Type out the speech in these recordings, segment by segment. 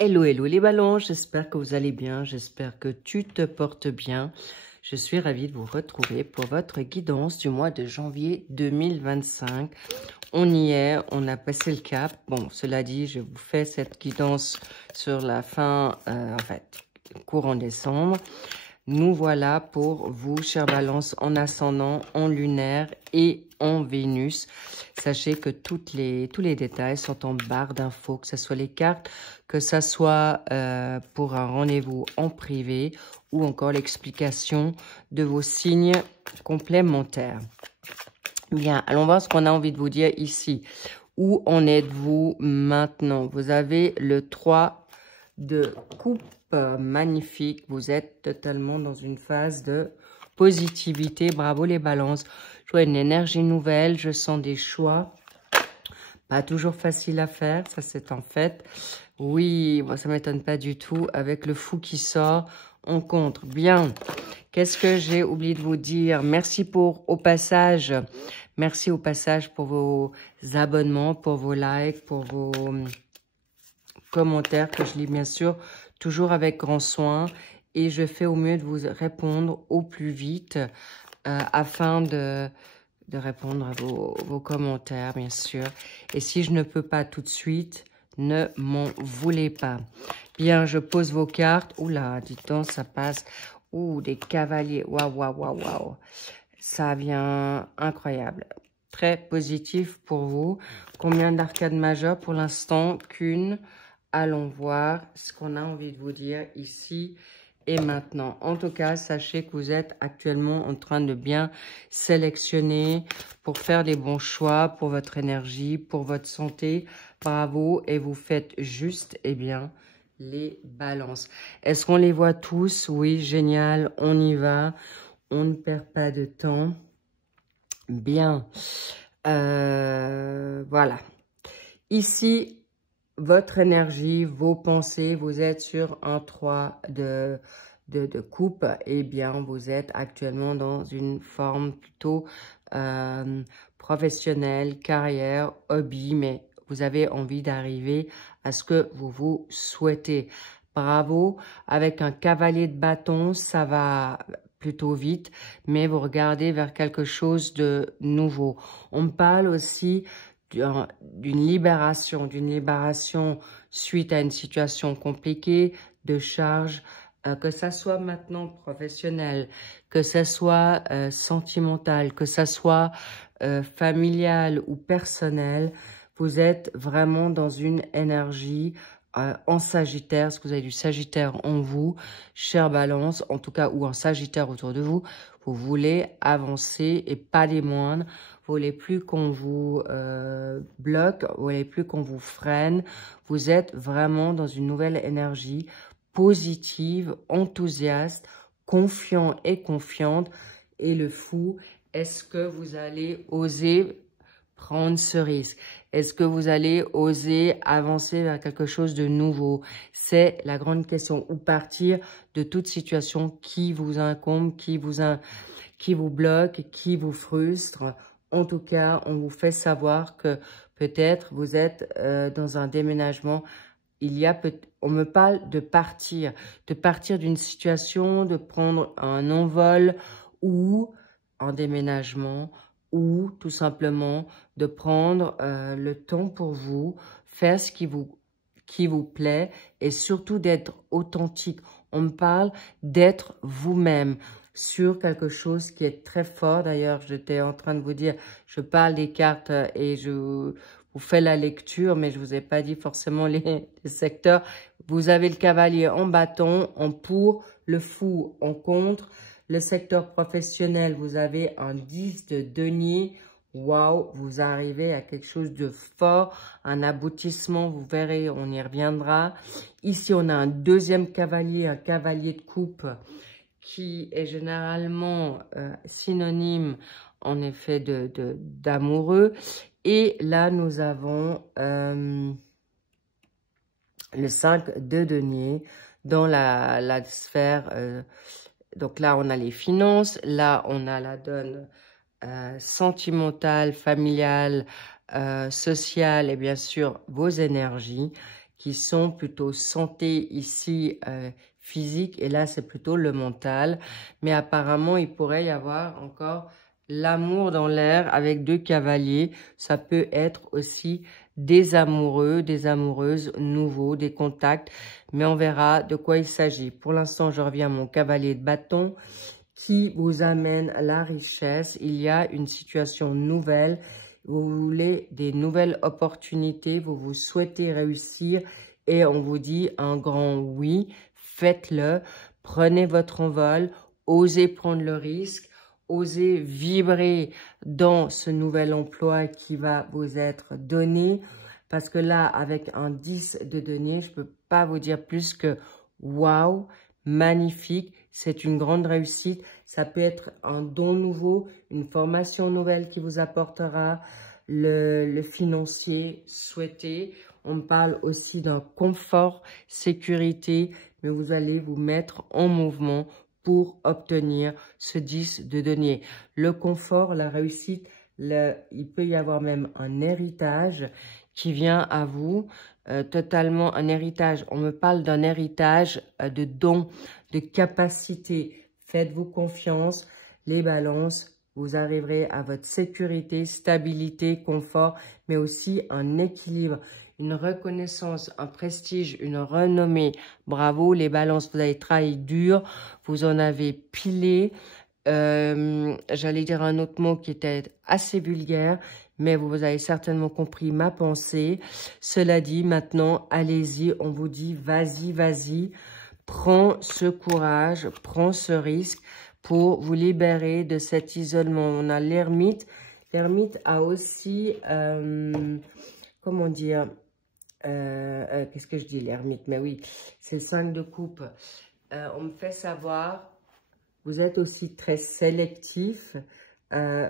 Hello, hello les ballons, j'espère que vous allez bien, j'espère que tu te portes bien. Je suis ravie de vous retrouver pour votre guidance du mois de janvier 2025. On y est, on a passé le cap. Bon, cela dit, je vous fais cette guidance sur la fin, courant décembre. Nous voilà pour vous, chers balances, en ascendant, en lunaire et en Vénus. Sachez que tous les détails sont en barre d'infos, que ce soit les cartes, que ce soit pour un rendez-vous en privé ou encore l'explication de vos signes complémentaires. Bien, allons voir ce qu'on a envie de vous dire ici. Où en êtes-vous maintenant? Vous avez le 3 de coupe. Magnifique, vous êtes totalement dans une phase de positivité. Bravo les balances. Je vois une énergie nouvelle, je sens des choix. Pas toujours facile à faire, ça c'est en fait. Oui, moi ça m'étonne pas du tout. Avec le fou qui sort, on compte. Bien. Qu'est-ce que j'ai oublié de vous dire? Merci merci au passage pour vos abonnements, pour vos likes, pour vos commentaires que je lis bien sûr toujours avec grand soin, et je fais au mieux de vous répondre au plus vite afin de répondre à vos commentaires, bien sûr. Et si je ne peux pas tout de suite, ne m'en voulez pas. Bien, je pose vos cartes. Oula, dites donc, ça passe. Ouh, des cavaliers. Waouh, waouh, waouh, waouh. Ça vient incroyable. Très positif pour vous. Combien d'arcades majeures? Pour l'instant, qu'une. Allons voir ce qu'on a envie de vous dire ici et maintenant. En tout cas, sachez que vous êtes actuellement en train de bien sélectionner pour faire les bons choix pour votre énergie, pour votre santé. Bravo, et vous faites juste et bien les balances. Est-ce qu'on les voit tous? Oui, génial, on y va. On ne perd pas de temps. Bien. Voilà. Ici, votre énergie, vos pensées, vous êtes sur un 3 de coupe, et bien vous êtes actuellement dans une forme plutôt professionnelle, carrière, hobby, mais vous avez envie d'arriver à ce que vous souhaitez. Bravo. Avec un cavalier de bâton, ça va plutôt vite, mais vous regardez vers quelque chose de nouveau. On me parle aussi d'une libération suite à une situation compliquée, de charge, que ça soit maintenant professionnel, que ça soit sentimental, que ça soit familial ou personnel. Vous êtes vraiment dans une énergie en Sagittaire, parce que vous avez du Sagittaire en vous, chère Balance, en tout cas, ou en Sagittaire autour de vous. Vous voulez avancer et pas les moindres. Vous voulez plus qu'on vous bloque, vous voulez plus qu'on vous freine. Vous êtes vraiment dans une nouvelle énergie positive, enthousiaste, confiant et confiante. Et le fou, est-ce que vous allez oser prendre ce risque? Est-ce que vous allez oser avancer vers quelque chose de nouveau? C'est la grande question. Ou partir de toute situation qui vous incombe, qui vous bloque, qui vous frustre. En tout cas, on vous fait savoir que peut-être vous êtes dans un déménagement. On me parle de partir d'une situation, de prendre un envol ou un déménagement, ou tout simplement de prendre le temps pour vous, faire ce qui vous plaît, et surtout d'être authentique. On me parle d'être vous-même sur quelque chose qui est très fort. D'ailleurs, j'étais en train de vous dire, je parle des cartes et je vous fais la lecture, mais je vous ai pas dit forcément les secteurs. Vous avez le cavalier en bâton, en pour, le fou en contre. Le secteur professionnel, vous avez un 10 de denier. Waouh, vous arrivez à quelque chose de fort, un aboutissement, vous verrez, on y reviendra. Ici, on a un deuxième cavalier, un cavalier de coupe, qui est généralement synonyme, en effet, d'amoureux. Et là, nous avons le 5 de denier dans la sphère. Donc là, on a les finances. Là, on a la donne sentimentale, familiale, sociale, et bien sûr, vos énergies qui sont plutôt santé ici, physique, et là c'est plutôt le mental. Mais apparemment, il pourrait y avoir encore l'amour dans l'air avec 2 cavaliers. Ça peut être aussi des amoureux, des amoureuses nouveaux, des contacts, mais on verra de quoi il s'agit. Pour l'instant, je reviens à mon cavalier de bâton qui vous amène la richesse. Il y a une situation nouvelle. Vous voulez des nouvelles opportunités, vous souhaitez réussir et on vous dit un grand oui, faites-le, prenez votre envol, osez prendre le risque, osez vibrer dans ce nouvel emploi qui va vous être donné. Parce que là, avec un 10 de denier, je ne peux pas vous dire plus que waouh, magnifique, c'est une grande réussite. Ça peut être un don nouveau, une formation nouvelle qui vous apportera le financier souhaité. On parle aussi d'un confort, sécurité, mais vous allez vous mettre en mouvement pour obtenir ce 10 de denier. Le confort, la réussite, il peut y avoir même un héritage qui vient à vous, totalement un héritage. On me parle d'un héritage de dons, de capacités. Faites-vous confiance, les balances, vous arriverez à votre sécurité, stabilité, confort, mais aussi un équilibre, une reconnaissance, un prestige, une renommée. Bravo, les balances, vous avez travaillé dur, vous en avez pilé. J'allais dire un autre mot qui était assez vulgaire, mais vous avez certainement compris ma pensée. Cela dit, maintenant, allez-y, on vous dit, vas-y, vas-y, prends ce courage, prends ce risque pour vous libérer de cet isolement. On a l'ermite. L'ermite a aussi, comment dire, qu'est-ce que je dis, l'ermite? Mais oui, c'est le 5 de coupe. On me fait savoir, vous êtes aussi très sélectif.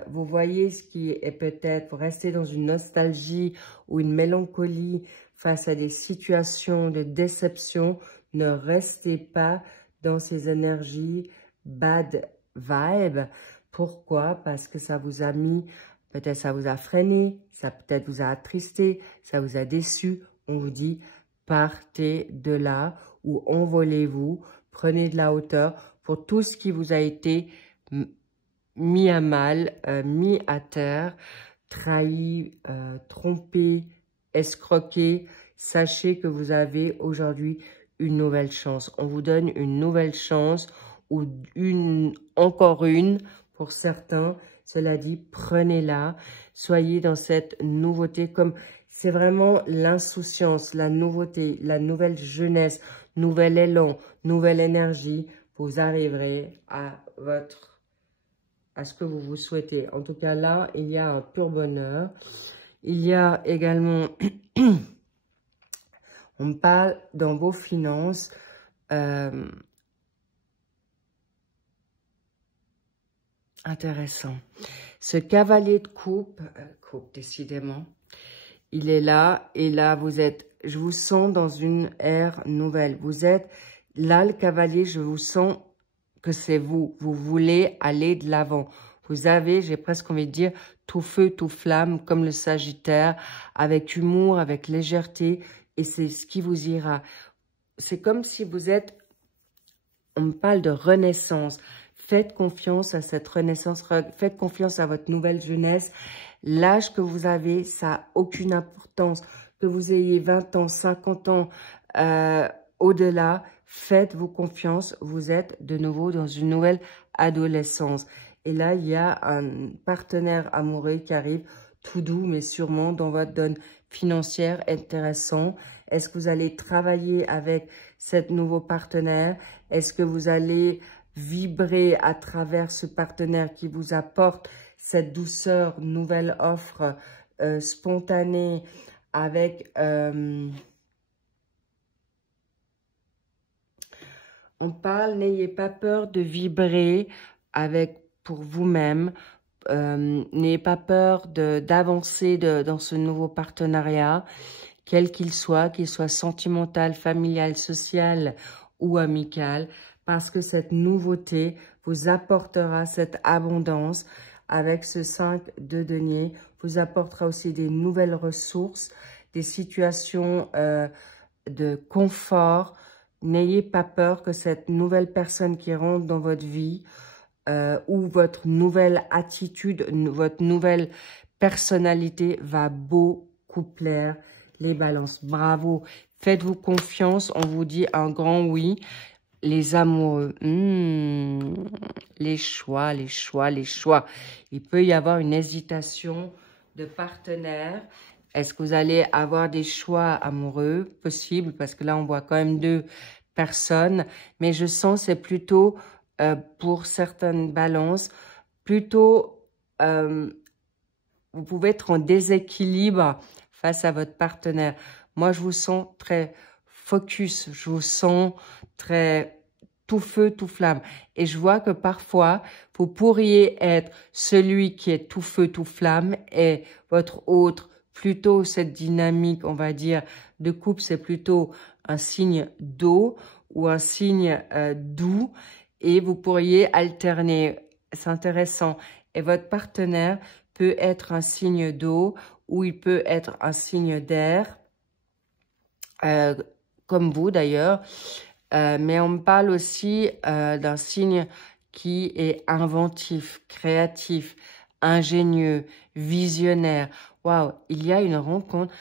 Vous voyez ce qui est peut-être, vous restez dans une nostalgie ou une mélancolie face à des situations de déception. Ne restez pas dans ces énergies bad vibe. Pourquoi? Parce que ça vous a mis, peut-être ça vous a freiné, ça peut-être vous a attristé, ça vous a déçu. On vous dit, partez de là ou envolez-vous, prenez de la hauteur pour tout ce qui vous a été mis à mal, mis à terre, trahi, trompé, escroqué. Sachez que vous avez aujourd'hui une nouvelle chance. On vous donne une nouvelle chance ou encore une pour certains. Cela dit, prenez-la. Soyez dans cette nouveauté comme c'est vraiment l'insouciance, la nouveauté, la nouvelle jeunesse, nouvel élan, nouvelle énergie. Vous arriverez à ce que vous souhaitez. En tout cas, là, il y a un pur bonheur. Il y a également, on parle dans vos finances, intéressant. Ce cavalier de coupe, décidément, il est là, et là, vous êtes, je vous sens dans une ère nouvelle. Vous êtes, là, le cavalier, je vous sens que c'est vous. Vous voulez aller de l'avant. Vous avez, j'ai presque envie de dire, tout feu, tout flamme, comme le Sagittaire, avec humour, avec légèreté, et c'est ce qui vous ira. C'est comme si vous êtes, on me parle de renaissance. Faites confiance à cette renaissance, faites confiance à votre nouvelle jeunesse. L'âge que vous avez, ça n'a aucune importance. Que vous ayez 20 ans, 50 ans, au-delà, faites-vous confiance. Vous êtes de nouveau dans une nouvelle adolescence. Et là, il y a un partenaire amoureux qui arrive, tout doux, mais sûrement dans votre donne financière intéressant. Est-ce que vous allez travailler avec cet nouveau partenaire? Est-ce que vous allez vibrer à travers ce partenaire qui vous apporte cette douceur, nouvelle offre spontanée avec... on parle, n'ayez pas peur de vibrer avec pour vous-même. N'ayez pas peur d'avancer dans ce nouveau partenariat, quel qu'il soit sentimental, familial, social ou amical, parce que cette nouveauté vous apportera cette abondance. Avec ce 5 de denier, vous apportera aussi des nouvelles ressources, des situations de confort. N'ayez pas peur que cette nouvelle personne qui rentre dans votre vie ou votre nouvelle attitude, votre nouvelle personnalité va beaucoup plaire les balances. Bravo, faites-vous confiance, on vous dit un grand oui. Les amoureux, les choix, les choix, les choix. Il peut y avoir une hésitation de partenaire. Est-ce que vous allez avoir des choix amoureux? Possible, parce que là, on voit quand même 2 personnes. Mais je sens c'est plutôt, pour certaines balances, plutôt, vous pouvez être en déséquilibre face à votre partenaire. Moi, je vous sens très focus, je vous sens très tout feu, tout flamme. Et je vois que parfois, vous pourriez être celui qui est tout feu, tout flamme et votre autre, plutôt cette dynamique, on va dire, de couple, c'est plutôt un signe d'eau ou un signe doux et vous pourriez alterner. C'est intéressant. Et votre partenaire peut être un signe d'eau ou il peut être un signe d'air, comme vous d'ailleurs. Mais on me parle aussi d'un signe qui est inventif, créatif, ingénieux, visionnaire. Waouh, il y a une rencontre.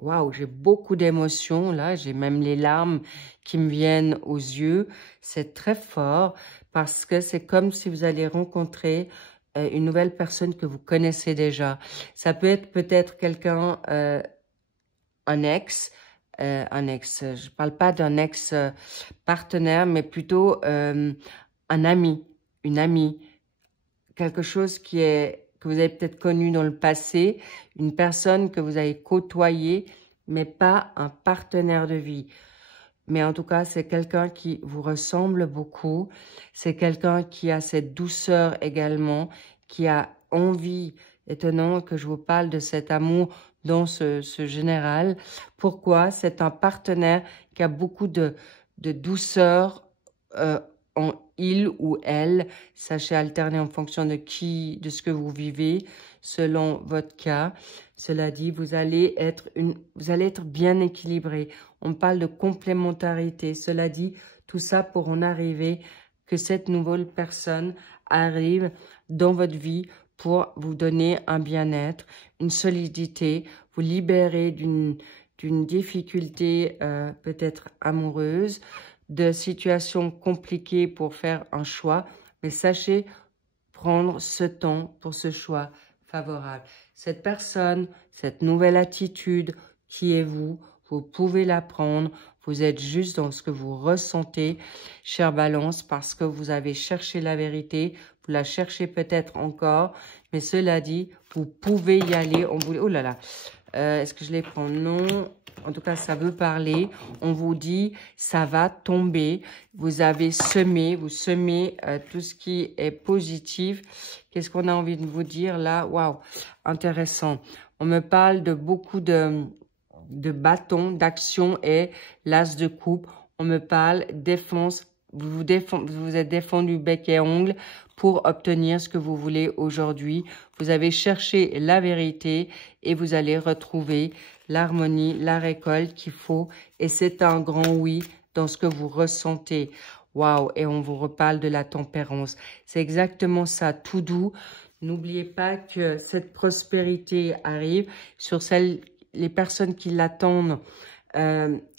Waouh, j'ai beaucoup d'émotions là. J'ai même les larmes qui me viennent aux yeux. C'est très fort parce que c'est comme si vous allez rencontrer une nouvelle personne que vous connaissez déjà. Ça peut être peut-être quelqu'un, un ex, je parle pas d'un ex partenaire, mais plutôt un ami, une amie, quelque chose que vous avez peut-être connu dans le passé, une personne que vous avez côtoyée, mais pas un partenaire de vie. Mais en tout cas, c'est quelqu'un qui vous ressemble beaucoup. C'est quelqu'un qui a cette douceur également, qui a envie. Étonnant que je vous parle de cet amour dans ce général. Pourquoi? C'est un partenaire qui a beaucoup de douceur en il ou elle. Sachez alterner en fonction de ce que vous vivez, selon votre cas. Cela dit, vous allez être bien équilibré. On parle de complémentarité. Cela dit, tout ça pour en arriver que cette nouvelle personne arrive dans votre vie pour vous donner un bien-être, une solidité, vous libérer d'une difficulté peut-être amoureuse, de situations compliquées pour faire un choix. Mais sachez prendre ce temps pour ce choix favorable. Cette personne, cette nouvelle attitude qui est vous pouvez la prendre. Vous êtes juste dans ce que vous ressentez, chère Balance, parce que vous avez cherché la vérité. Vous la cherchez peut-être encore, mais cela dit, vous pouvez y aller. Oh là là, est-ce que je les prends? Non. En tout cas, ça veut parler. On vous dit, ça va tomber. Vous avez semé, vous semez tout ce qui est positif. Qu'est-ce qu'on a envie de vous dire là? Waouh, intéressant. On me parle de beaucoup de bâtons, d'action et l'as de coupe. On me parle défense. Vous êtes défendu bec et ongle pour obtenir ce que vous voulez aujourd'hui. Vous avez cherché la vérité et vous allez retrouver l'harmonie, la récolte qu'il faut. Et c'est un grand oui dans ce que vous ressentez. Waouh! Et on vous reparle de la tempérance. C'est exactement ça, tout doux. N'oubliez pas que cette prospérité arrive sur les personnes qui l'attendent.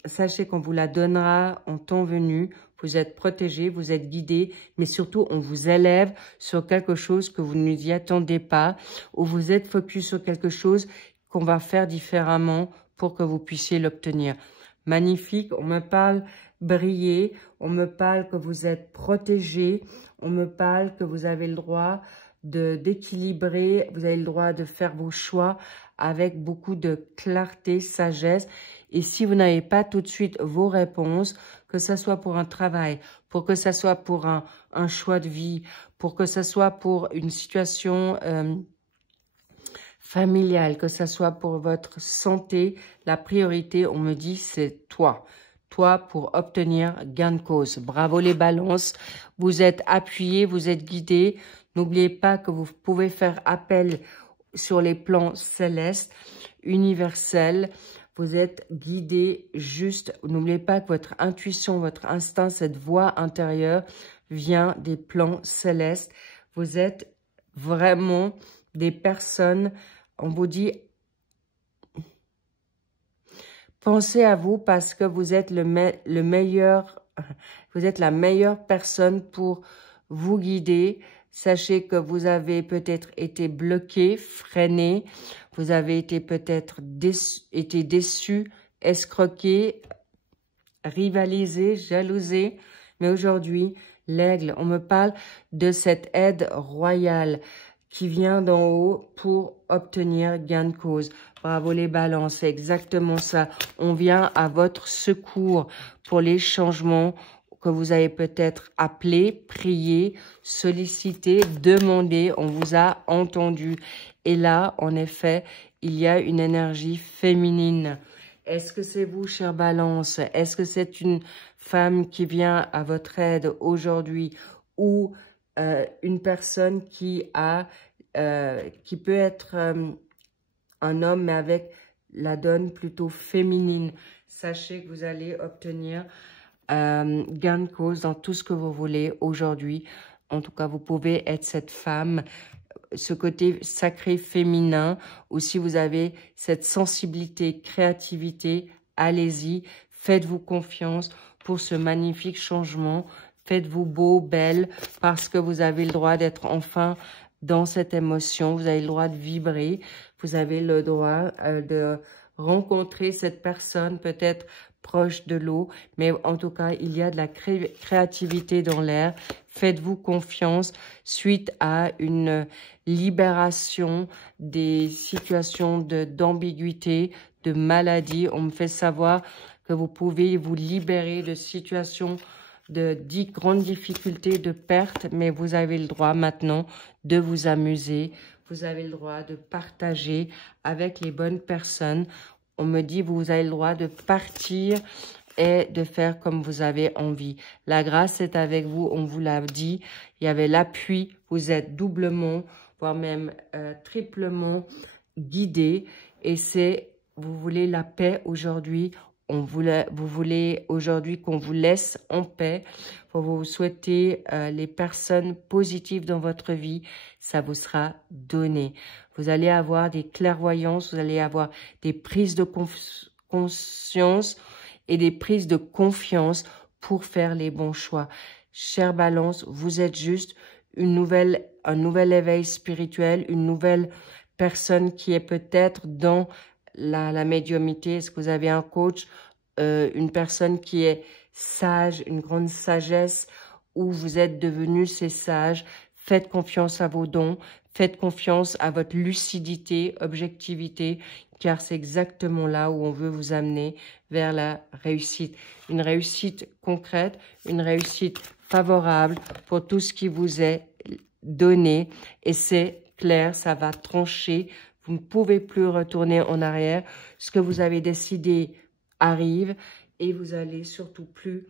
Sachez qu'on vous la donnera en temps venu. Vous êtes protégés, vous êtes guidés, mais surtout, on vous élève sur quelque chose que vous ne y attendez pas, ou vous êtes focus sur quelque chose qu'on va faire différemment pour que vous puissiez l'obtenir. Magnifique, on me parle briller, on me parle que vous êtes protégés, on me parle que vous avez le droit d'équilibrer, vous avez le droit de faire vos choix avec beaucoup de clarté, sagesse. Et si vous n'avez pas tout de suite vos réponses, que ce soit pour un travail, pour que ce soit pour un choix de vie, pour que ce soit pour une situation familiale, que ce soit pour votre santé, la priorité, on me dit, c'est toi. Toi pour obtenir gain de cause. Bravo les balances, vous êtes appuyés, vous êtes guidés. N'oubliez pas que vous pouvez faire appel sur les plans célestes, universels. Vous êtes guidé juste. N'oubliez pas que votre intuition, votre instinct, cette voix intérieure vient des plans célestes. Vous êtes vraiment des personnes, on vous dit, pensez à vous parce que vous êtes le meilleur, vous êtes la meilleure personne pour vous guider. Sachez que vous avez peut-être été bloqué, freiné, vous avez été peut-être déçu, escroqué, rivalisé, jalousé. Mais aujourd'hui, l'aigle, on me parle de cette aide royale qui vient d'en haut pour obtenir gain de cause. Bravo les balances, c'est exactement ça. On vient à votre secours pour les changements que vous avez peut-être appelé, prié, sollicité, demandé. On vous a entendu. Et là, en effet, il y a une énergie féminine. Est-ce que c'est vous, chère Balance? Est-ce que c'est une femme qui vient à votre aide aujourd'hui ou une personne qui peut être un homme, mais avec la donne plutôt féminine? Sachez que vous allez obtenir gain de cause dans tout ce que vous voulez aujourd'hui. En tout cas, vous pouvez être cette femme, ce côté sacré féminin, ou si vous avez cette sensibilité, créativité, allez-y, faites-vous confiance pour ce magnifique changement. Faites-vous beau, belle, parce que vous avez le droit d'être enfin dans cette émotion. Vous avez le droit de vibrer. Vous avez le droit de rencontrer cette personne, peut-être proche de l'eau. Mais en tout cas, il y a de la créativité dans l'air. Faites-vous confiance suite à une libération des situations d'ambiguïté, de maladie. On me fait savoir que vous pouvez vous libérer de situations de grandes difficultés, de pertes, mais vous avez le droit maintenant de vous amuser. Vous avez le droit de partager avec les bonnes personnes. On me dit, vous avez le droit de partir et de faire comme vous avez envie. La grâce est avec vous, on vous l'a dit. Il y avait l'appui, vous êtes doublement, voire même triplement guidé. Et vous voulez la paix aujourd'hui. Vous voulez aujourd'hui qu'on vous laisse en paix. Vous souhaitez les personnes positives dans votre vie. Ça vous sera donné. Vous allez avoir des clairvoyances, vous allez avoir des prises de conscience et des prises de confiance pour faire les bons choix. Chère Balance, vous êtes juste un nouvel éveil spirituel, une nouvelle personne qui est peut-être dans la médiumnité. Est-ce que vous avez un coach, une personne qui est sage, une grande sagesse, ou vous êtes devenu ces sages? Faites confiance à vos dons, faites confiance à votre lucidité, objectivité, car c'est exactement là où on veut vous amener vers la réussite. Une réussite concrète, une réussite favorable pour tout ce qui vous est donné. Et c'est clair, ça va trancher. Vous ne pouvez plus retourner en arrière. Ce que vous avez décidé arrive et vous allez surtout plus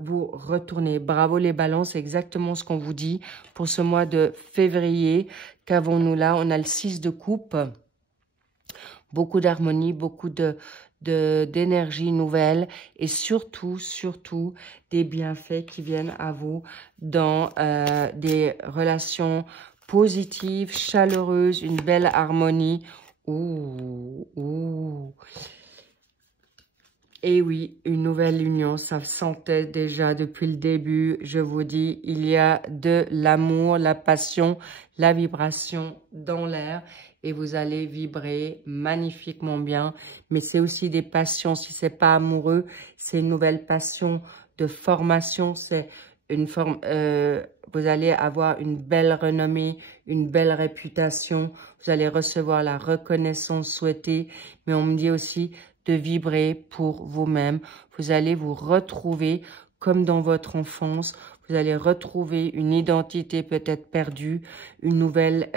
vous retourner. Bravo les balances, c'est exactement ce qu'on vous dit pour ce mois de février. Qu'avons-nous là? On a le 6 de coupe. Beaucoup d'harmonie, beaucoup d'énergie nouvelle et surtout des bienfaits qui viennent à vous dans des relations positives, chaleureuses, une belle harmonie. Ouh. Et oui, une nouvelle union, ça sentait déjà depuis le début. Je vous dis, il y a de l'amour, la passion, la vibration dans l'air. Et vous allez vibrer magnifiquement bien. Mais c'est aussi des passions. Si c'est pas amoureux, c'est une nouvelle passion de formation. C'est une forme. Vous allez avoir une belle renommée, une belle réputation. Vous allez recevoir la reconnaissance souhaitée. Mais on me dit aussi de vibrer pour vous-même. Vous allez vous retrouver comme dans votre enfance. Vous allez retrouver une identité peut-être perdue, une nouvelle,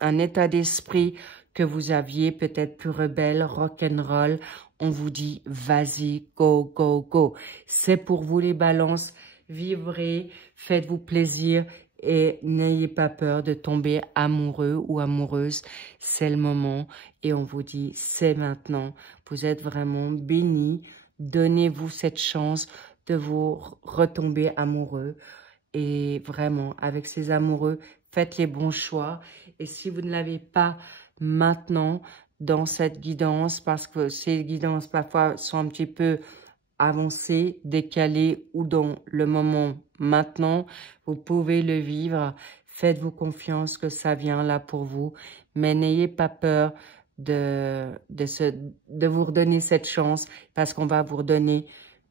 un état d'esprit que vous aviez peut-être plus rebelle, rock'n'roll. On vous dit, vas-y, go, go, go. C'est pour vous les balances. Vibrez, faites-vous plaisir et n'ayez pas peur de tomber amoureux ou amoureuse. C'est le moment et on vous dit c'est maintenant. Vous êtes vraiment bénis. Donnez-vous cette chance de vous retomber amoureux. Et vraiment, avec ces amoureux, faites les bons choix. Et si vous ne l'avez pas maintenant dans cette guidance, parce que ces guidances parfois sont un petit peu avancées, décalées ou dans le moment maintenant, vous pouvez le vivre. Faites-vous confiance que ça vient là pour vous. Mais n'ayez pas peur de vous redonner cette chance parce qu'on va vous redonner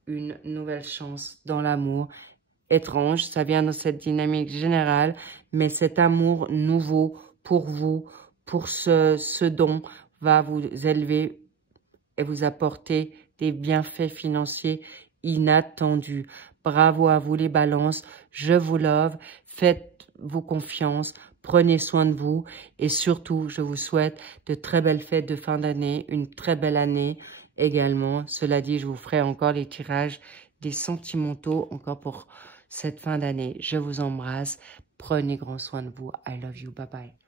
une nouvelle chance dans l'amour. Étrange, ça vient dans cette dynamique générale, mais cet amour nouveau pour vous, pour ce don, va vous élever et vous apporter des bienfaits financiers inattendus. Bravo à vous les balances, je vous love, faites-vous confiance, prenez soin de vous et surtout, je vous souhaite de très belles fêtes de fin d'année, une très belle année également. Cela dit, je vous ferai encore les tirages des sentimentaux encore pour cette fin d'année. Je vous embrasse. Prenez grand soin de vous. I love you. Bye bye.